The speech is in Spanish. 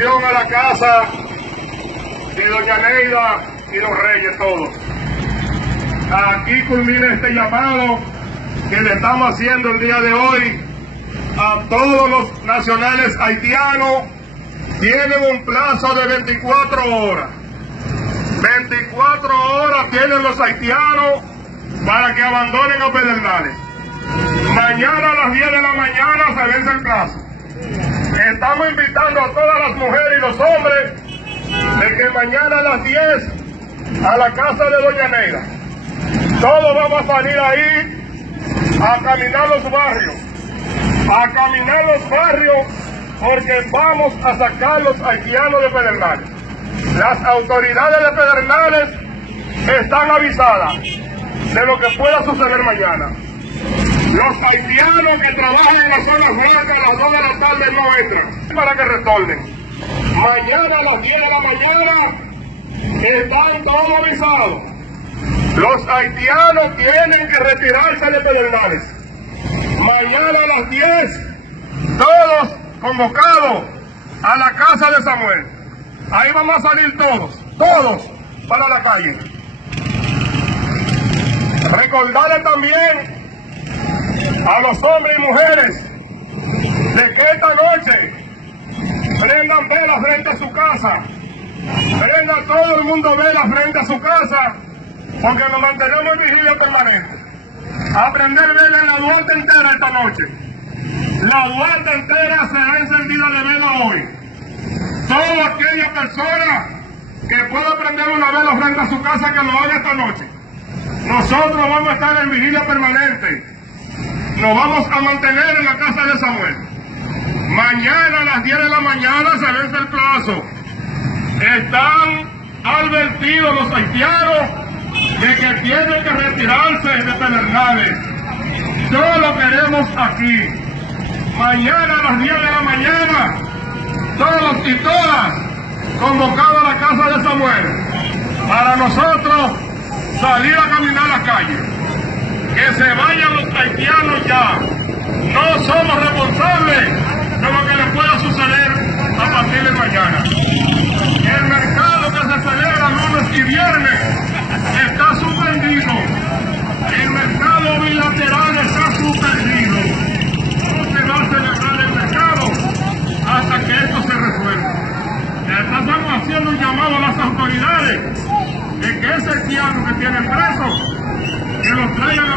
atención a la casa de doña Neida y los Reyes todos. Aquí culmina este llamado que le estamos haciendo el día de hoy a todos los nacionales haitianos. Tienen un plazo de 24 horas. 24 horas tienen los haitianos para que abandonen a Pedernales. Mañana a las 10 de la mañana se vence el plazo. Estamos invitando a todas las mujeres y los hombres de que mañana a las 10 a la casa de doña Neida. Todos vamos a salir ahí a caminar los barrios. Porque vamos a sacar los haitianos de Pedernales. Las autoridades de Pedernales están avisadas de lo que pueda suceder mañana. Los haitianos que trabajan en la zona hueca a las 2 de la tarde no entran para que retornen. Mañana a las 10 de la mañana están todos avisados. Los haitianos tienen que retirarse de Pedernales. Mañana a las 10, todos convocados a la casa de Samuel. Ahí vamos a salir todos para la calle. Recordarles también a los hombres y mujeres de que esta noche prendan velas frente a su casa. Prenda todo el mundo velas frente a su casa, porque nos mantenemos en vigilia permanente. A prender velas en la Duarte entera esta noche. La Duarte entera será encendida de vela hoy. Toda aquella persona que pueda prender una vela frente a su casa, que lo haga esta noche. Nosotros vamos a estar en vigilia permanente. Nos vamos a mantener en la casa de Samuel. Mañana a las 10 de la mañana se vence el plazo. Están advertidos los haitianos de que tienen que retirarse de Pedernales. Todos lo queremos aquí. Mañana a las 10 de la mañana, todos y todas convocados a la casa de Samuel, para nosotros salir a caminar la calle. Que se vayan los haitianos ya. No somos responsables de lo que les pueda suceder a partir de mañana. El mercado que se celebra lunes y viernes está suspendido. El mercado bilateral está suspendido. No se va a celebrar el mercado hasta que esto se resuelva. Estamos haciendo un llamado a las autoridades de que ese haitiano que tienen presos, que los traigan a